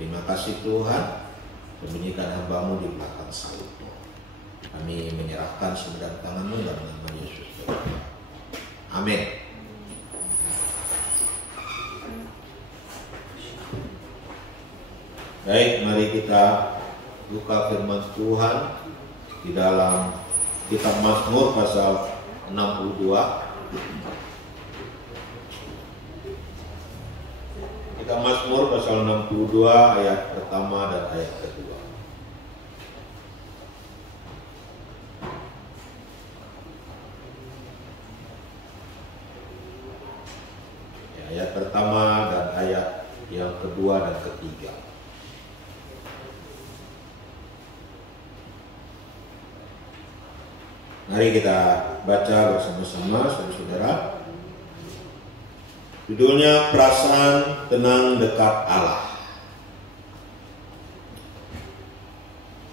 Terima kasih Tuhan, sembunyikan hamba-Mu di belakang salib-Mu. Kami menyerahkan sembilan tangan-Mu dalam nama Yesus. Amin. Baik, mari kita buka firman Tuhan di dalam kitab Mazmur pasal 62. Kitab Mazmur pasal 62 ayat pertama dan ayat kedua. Ya, ayat pertama dan ayat yang kedua dan ketiga. Mari kita baca bersama-sama, saudara-saudara. Judulnya Perasaan Tenang Dekat Allah.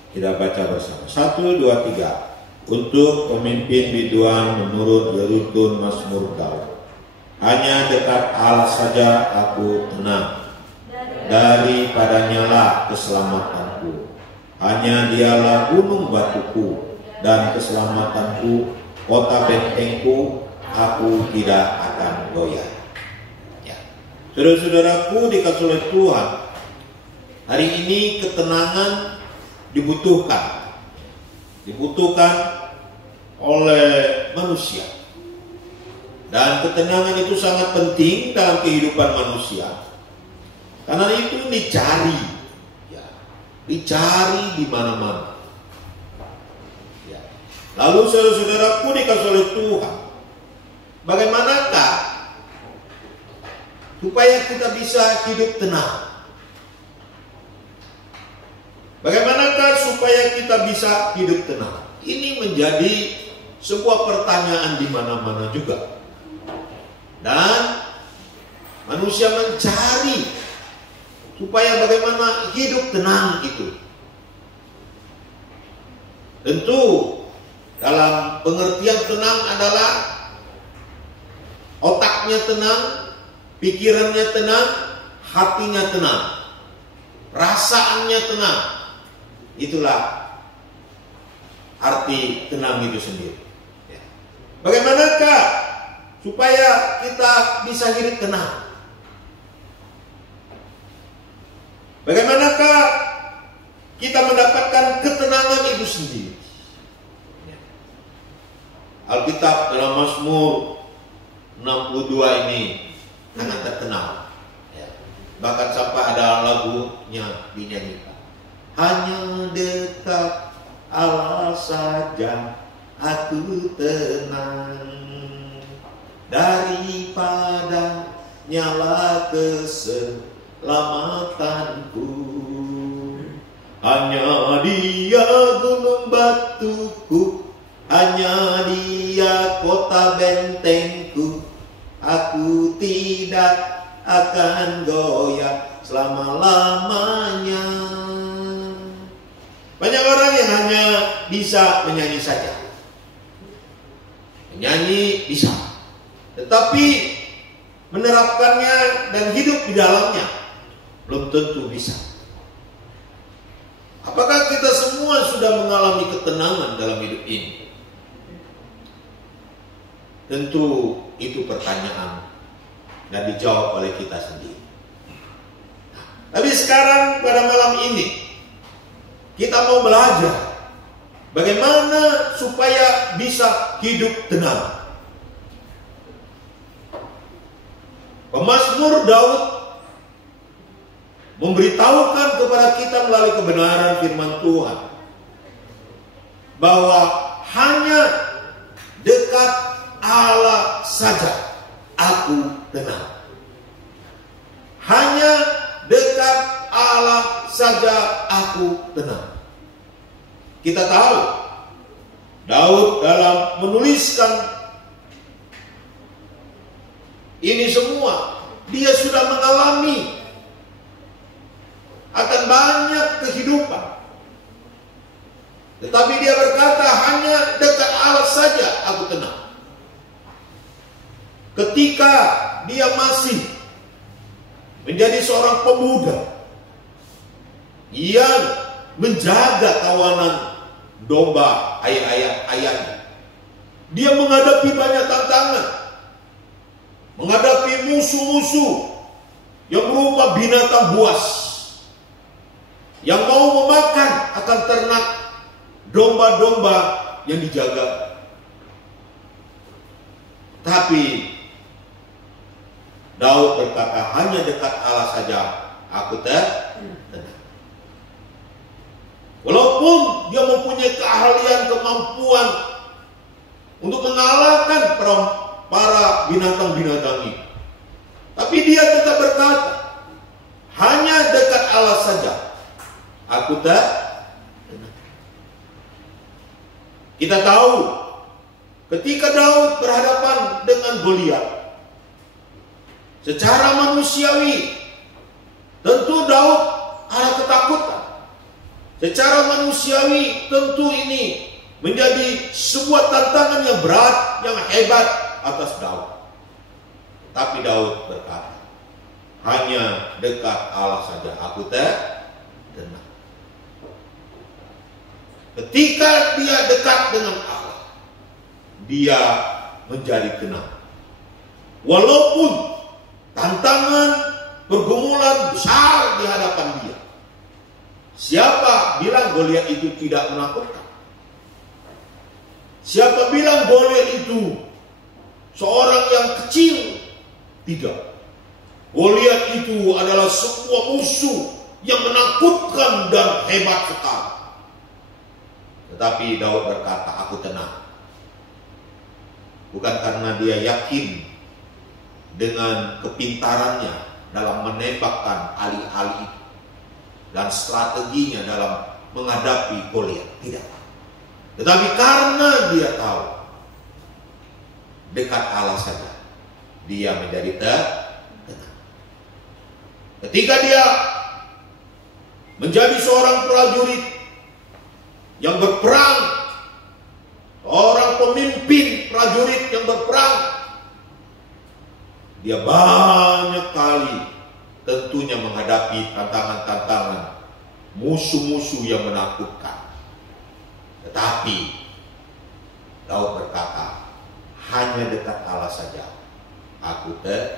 Kita baca bersama. 1, 2, 3. Untuk pemimpin biduan menurut berutun Mazmur Daud. Hanya dekat Allah saja aku tenang. Daripadanya lah keselamatanku. Hanya dialah gunung batuku dan keselamatanku, kota bentengku, aku tidak akan goyah. Saudara-saudaraku dikasih oleh Tuhan, hari ini ketenangan dibutuhkan oleh manusia. Dan ketenangan itu sangat penting dalam kehidupan manusia. Karena itu dicari, dicari di mana-mana. Lalu saudara-saudaraku dikasih oleh Tuhan, bagaimanakah supaya kita bisa hidup tenang? Bagaimanakah supaya kita bisa hidup tenang? Ini menjadi sebuah pertanyaan di mana-mana juga. Dan manusia mencari supaya bagaimana hidup tenang itu. Tentu dalam pengertian tenang adalah otaknya tenang, pikirannya tenang, hatinya tenang, perasaannya tenang. Itulah arti tenang itu sendiri. Bagaimanakah supaya kita bisa hidup tenang? Bagaimanakah kita mendapatkan ketenangan itu sendiri? Alkitab dalam Mazmur 62 ini sangat terkenal, bahkan sampai ada lagunya dinyanyikan. Hanya dekat Allah saja aku tenang, daripada nyala keselamatanku. Hanya Dia gunung batuku, hanya Dia kota bentengku, aku tidak akan goyah selama-lamanya. Banyak orang yang hanya bisa menyanyi saja. Menyanyi bisa, tetapi menerapkannya dan hidup di dalamnya belum tentu bisa. Apakah kita semua sudah mengalami ketenangan dalam hidup ini? Tentu itu pertanyaan dan dijawab oleh kita sendiri. Tapi sekarang pada malam ini kita mau belajar bagaimana supaya bisa hidup tenang. Pemazmur Daud memberitahukan kepada kita melalui kebenaran firman Tuhan bahwa hanya dekat Allah saja aku tenang. Hanya dekat Allah saja aku tenang. Kita tahu Daud dalam menuliskan ini semua, dia sudah mengalami akan banyak kehidupan. Tetapi dia berkata, hanya dekat Allah saja aku tenang. Ketika dia masih menjadi seorang pemuda, Ia menjaga kawanan domba ayah-ayahnya. Dia menghadapi banyak tantangan, menghadapi musuh-musuh yang berupa binatang buas yang mau memakan akan ternak domba-domba yang dijaga. Tapi Daud berkata, hanya dekat Allah saja aku tenang. Walaupun dia mempunyai keahlian, kemampuan untuk mengalahkan para binatang-binatang ini, tapi dia tetap berkata, hanya dekat Allah saja aku tenang. Kita tahu ketika Daud berhadapan dengan Goliat, secara manusiawi tentu Daud ada ketakutan. Secara manusiawi tentu ini menjadi sebuah tantangan yang berat, yang hebat atas Daud. Tapi Daud berkata, hanya dekat Allah saja aku tenang. Ketika dia dekat dengan Allah, dia menjadi tenang. Walaupun tantangan, pergumulan besar di hadapan dia. Siapa bilang Goliat itu tidak menakutkan? Siapa bilang Goliat itu seorang yang kecil? Tidak. Goliat itu adalah sebuah musuh yang menakutkan dan hebat sekali. Tetapi Daud berkata, aku tenang. Bukan karena dia yakin dengan kepintarannya dalam menembakkan alih-alih itu dan strateginya dalam menghadapi Goliat, tidak. Tetapi karena dia tahu dekat Allah saja, dia menjadi tenang. Ketika dia menjadi seorang prajurit yang berperang, seorang pemimpin prajurit yang berperang, dia banyak kali tentunya menghadapi tantangan-tantangan, musuh-musuh yang menakutkan. Tetapi Daud berkata, hanya dekat Allah saja aku tenang.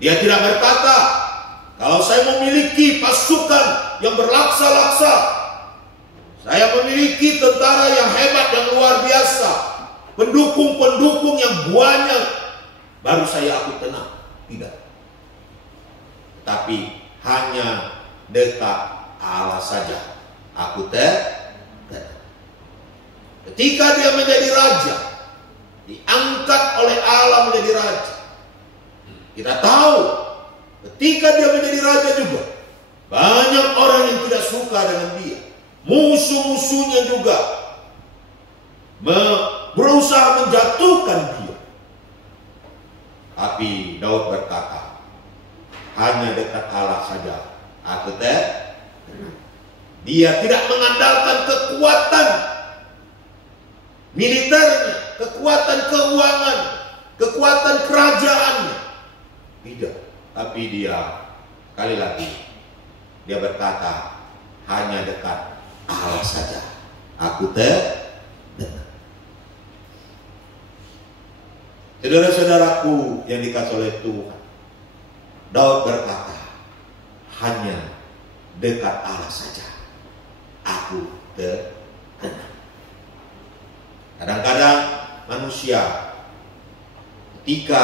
Dia tidak berkata, kalau saya memiliki pasukan yang berlaksa-laksa, saya memiliki tentara yang hebat, yang luar biasa, pendukung-pendukung yang banyak, baru aku tenang. Tidak. Tapi hanya dekat Allah saja aku tenang. Ketika dia menjadi raja, diangkat oleh Allah menjadi raja, kita tahu ketika dia menjadi raja juga banyak orang yang tidak suka dengan dia. Musuh-musuhnya juga berusaha menjatuhkan dia. Tapi Daud berkata, hanya dekat Allah saja aku tenang. Dia tidak mengandalkan kekuatan militernya, kekuatan keuangan, kekuatan kerajaannya. Tidak. Tapi dia, sekali lagi, dia berkata, hanya dekat Allah saja aku tenang. Saudara-saudaraku yang dikasihi oleh Tuhan, Daud berkata, hanya dekat Allah saja aku tenang. Kadang-kadang manusia ketika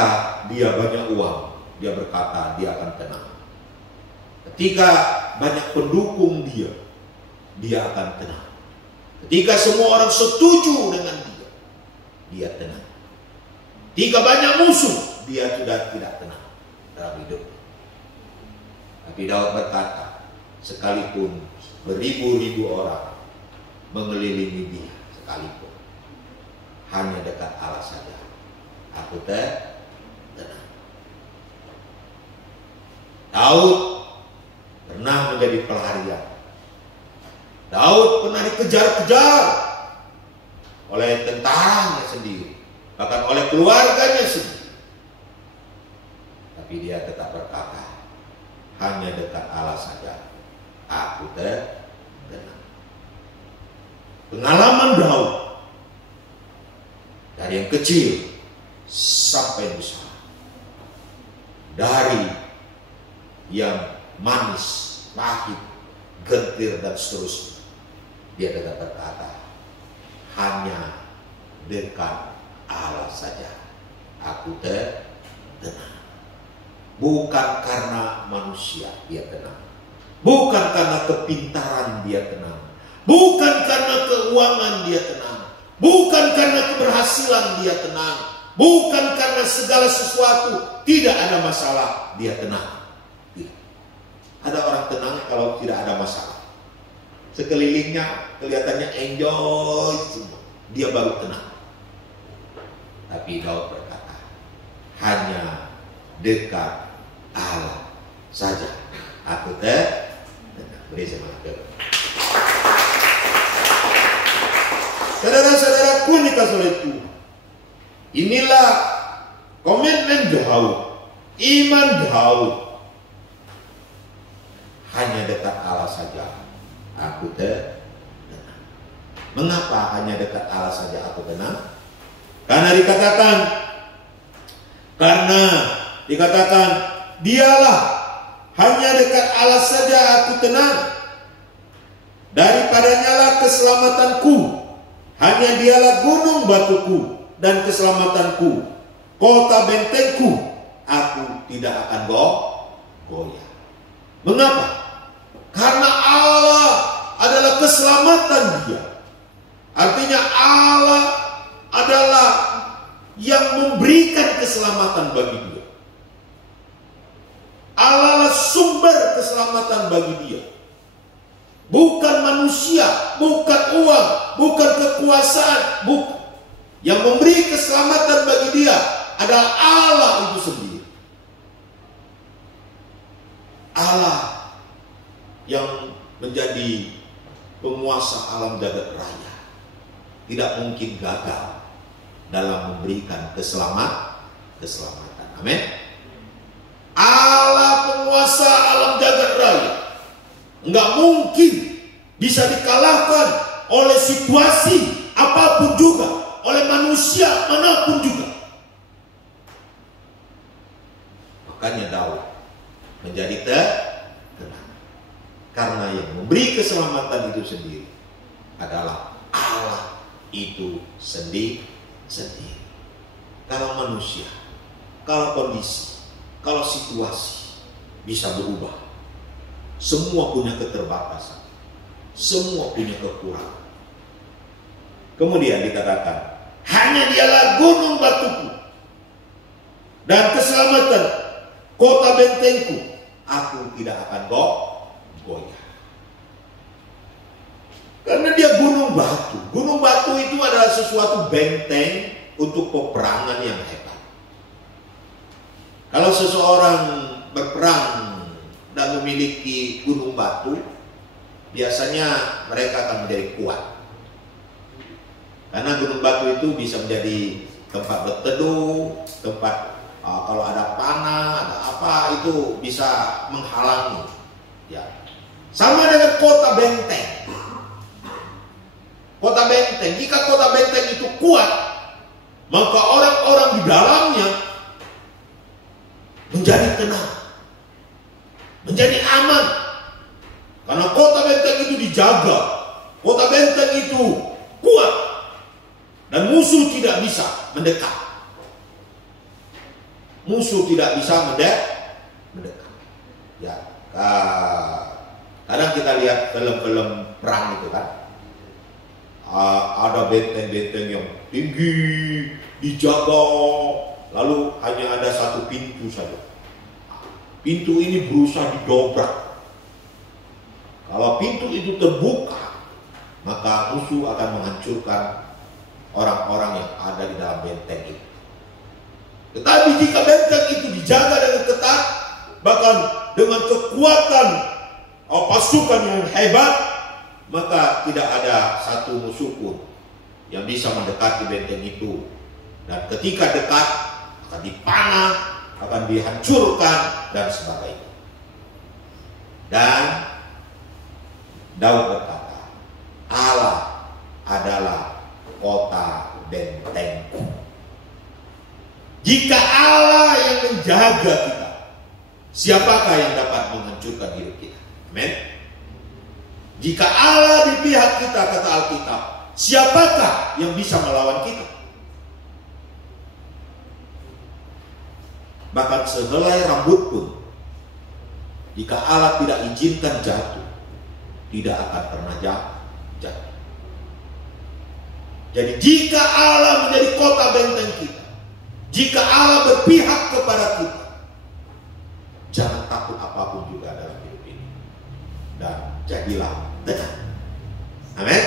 dia banyak uang, dia berkata dia akan tenang. Ketika banyak pendukung dia akan tenang. Ketika semua orang setuju dengan dia tenang. Ketika banyak musuh, dia sudah tidak tenang dalam hidup. Tapi Daud berkata, sekalipun beribu-ribu orang mengelilingi dia, sekalipun hanya dekat Allah saja aku tenang. Daud pernah menjadi pelarian. Daud pernah dikejar-kejar oleh tentaranya sendiri, bahkan oleh keluarganya sendiri. Tapi dia tetap berkata, hanya dekat Allah saja aku tenang. Pengalaman Daud dari yang kecil sampai yang besar, dari yang manis, pahit, gentir dan seterusnya, dia dapat berkata, hanya dekat Allah saja aku tenang. Bukan karena manusia dia tenang, bukan karena kepintaran dia tenang, bukan karena keuangan dia tenang, bukan karena keberhasilan dia tenang, bukan karena segala sesuatu tidak ada masalah dia tenang. Ada orang tenang kalau tidak ada masalah. Sekelilingnya kelihatannya enjoy semua, dia baru tenang. Tapi Daud berkata, hanya dekat Allah saja aku tenang. Beri semangat dulu. Saudara-saudaraku yang dikasihi oleh Tuhan, inilah komitmen Daud, iman Daud. Hanya dekat Allah saja aku tenang. Mengapa hanya dekat Allah saja aku tenang? Karena dikatakan dialah hanya dekat Allah saja aku tenang. Daripadanya lah keselamatanku, hanya dialah gunung batuku dan keselamatanku, kota bentengku, aku tidak akan goyah. Mengapa? Karena Allah adalah keselamatan dia. Artinya Allah adalah yang memberikan keselamatan bagi dia. Allah adalah sumber keselamatan bagi dia. Bukan manusia, bukan uang, bukan kekuasaan, bukan. Yang memberi keselamatan bagi dia adalah Allah itu sendiri. Allah yang menjadi penguasa alam jagat raya tidak mungkin gagal dalam memberikan keselamatan. Amin. Allah penguasa alam jagat raya enggak mungkin bisa dikalahkan oleh situasi apapun juga, oleh manusia manapun juga. Makanya Daud menjadi tenang, karena yang memberi keselamatan itu sendiri adalah Allah itu sendiri. Kalau manusia, kalau kondisi, kalau situasi bisa berubah, semua punya keterbatasan, semua punya kekurangan. Kemudian dikatakan, hanya dialah gunung batuku dan keselamatan, kota bentengku, aku tidak akan goyah. Karena dia gunung batu. Gunung batu itu adalah sesuatu benteng untuk peperangan yang hebat. Kalau seseorang berperang dan memiliki gunung batu, biasanya mereka akan menjadi kuat. Karena gunung batu itu bisa menjadi tempat berteduh, tempat kalau ada panah, ada apa, itu bisa menghalangi. Ya. Sama dengan kota benteng. Kota benteng, jika kota benteng itu kuat, maka orang-orang di dalamnya menjadi tenang, menjadi aman. Karena kota benteng itu dijaga, kota benteng itu kuat, dan musuh tidak bisa mendekat. Musuh tidak bisa mendekat. Ya, kadang kita lihat film-film perang itu kan, ada benteng-benteng yang tinggi, dijaga, lalu hanya ada satu pintu saja. Pintu ini berusaha didobrak. Kalau pintu itu terbuka, maka musuh akan menghancurkan orang-orang yang ada di dalam benteng itu. Tetapi jika benteng itu dijaga dengan ketat, bahkan dengan kekuatan pasukan yang hebat, maka tidak ada satu musuh pun yang bisa mendekati benteng itu. Dan ketika dekat, akan dipanah, akan dihancurkan, dan sebagainya. Dan Daud berkata, Allah adalah kota bentengku. Jika Allah yang menjaga kita, siapakah yang dapat menghancurkan hidup kita? Amin. Jika Allah di pihak kita, kata Alkitab, siapakah yang bisa melawan kita? Bahkan sehelai rambut pun, jika Allah tidak izinkan jatuh, tidak akan pernah jatuh. Jadi jika Allah menjadi kota benteng kita, jika Allah berpihak kepada kita, jangan takut apapun juga dalam hidup ini. Dan jadilah tenang. Amin.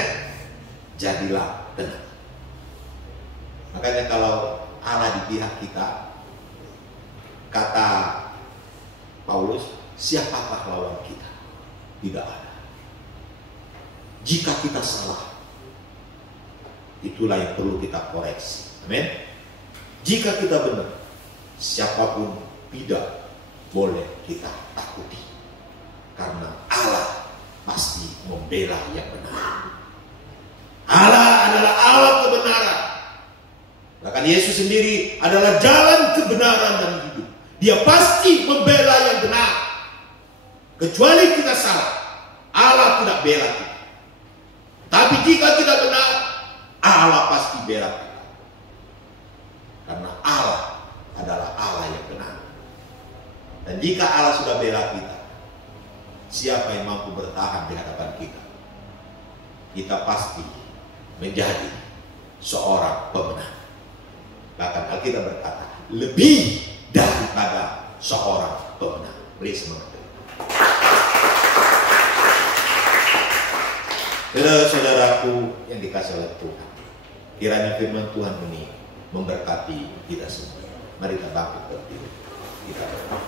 Jadilah tenang. Makanya kalau Allah di pihak kita, kata Paulus, siapakah lawan kita? Tidak ada. Jika kita salah, itulah yang perlu kita koreksi. Amin. Jika kita benar, siapapun tidak boleh kita takuti. Karena Allah pasti membela yang benar. Allah adalah Allah kebenaran. Bahkan Yesus sendiri adalah jalan kebenaran dan hidup. Dia pasti membela yang benar. Kecuali kita salah, Allah tidak bela kita. Tapi jika kita benar, Allah pasti bela kita. Karena Allah adalah Allah yang benar. Dan jika Allah sudah bela kita, siapa yang mampu bertahan di hadapan kita? Kita pasti menjadi seorang pemenang. Bahkan Alkitab berkata, lebih daripada seorang pemenang. Beri semangat. Saudara-saudaraku yang dikasihi oleh Tuhan, kiranya firman Tuhan ini memberkati kita semua. Mari kita bangkit berdiri. Kita berdoa.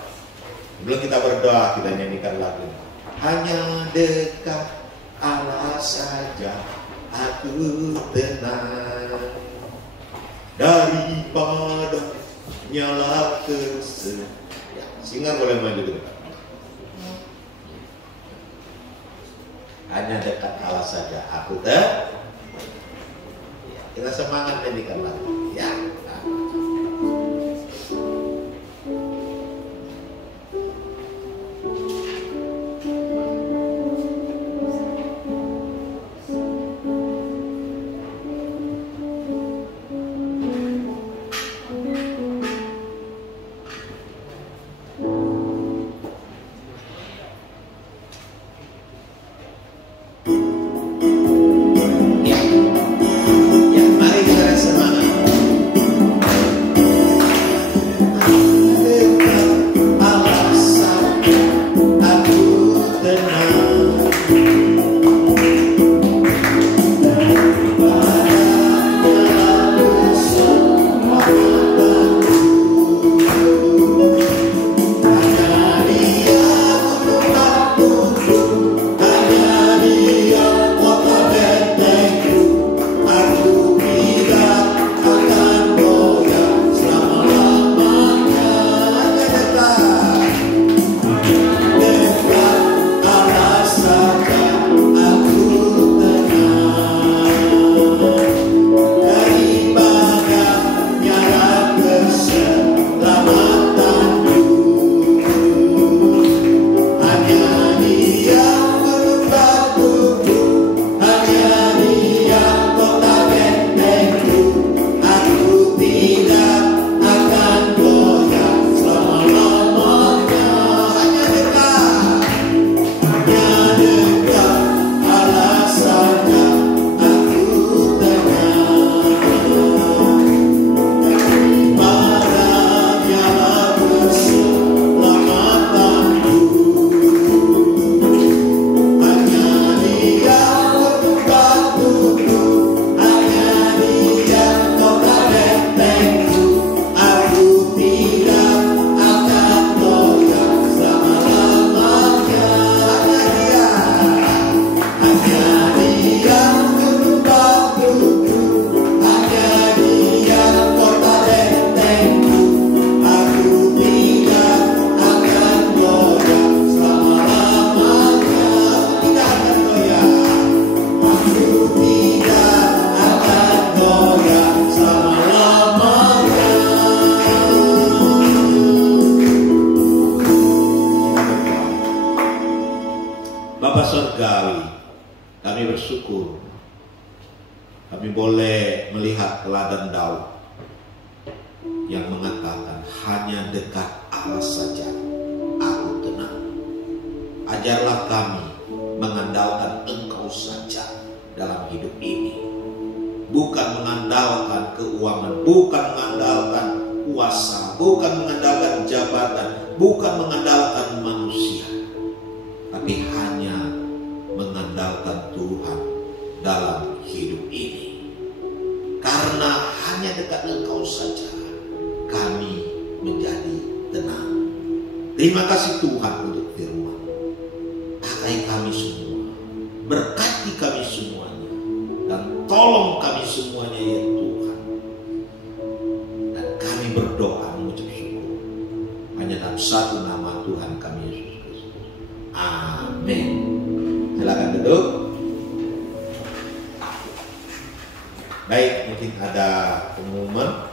Sebelum kita berdoa, kita nyanyikan lagu ini. Hanya dekat Allah saja aku tenang, daripada nyala kesedihan. Singar boleh maju ke depan. Hanya dekat Allah saja aku tenang. Kita semangat nyanyikan lagu. Ya. Mari kita semangat. Bapa Surgawi, kami bersyukur kami boleh melihat teladan Daud yang mengatakan, hanya dekat Allah saja aku tenang. Ajarlah kami mengandalkan Engkau saja dalam hidup ini, bukan mengandalkan keuangan, bukan mengandalkan kuasa, bukan mengandalkan jabatan, bukan mengandalkan manusia, tapi hanya mengandalkan Tuhan dalam hidup ini. Karena hanya dekat Engkau saja kami menjadi tenang. Terima kasih Tuhan untuk firman. Pakai kami semua, berkati kami semuanya, dan tolong kami semuanya ya Tuhan. Dan kami berdoa mengucap syukur hanya dalam satu nama Tuhan kami Yesus Kristus. Amin. Silakan duduk. Baik, mungkin ada pengumuman.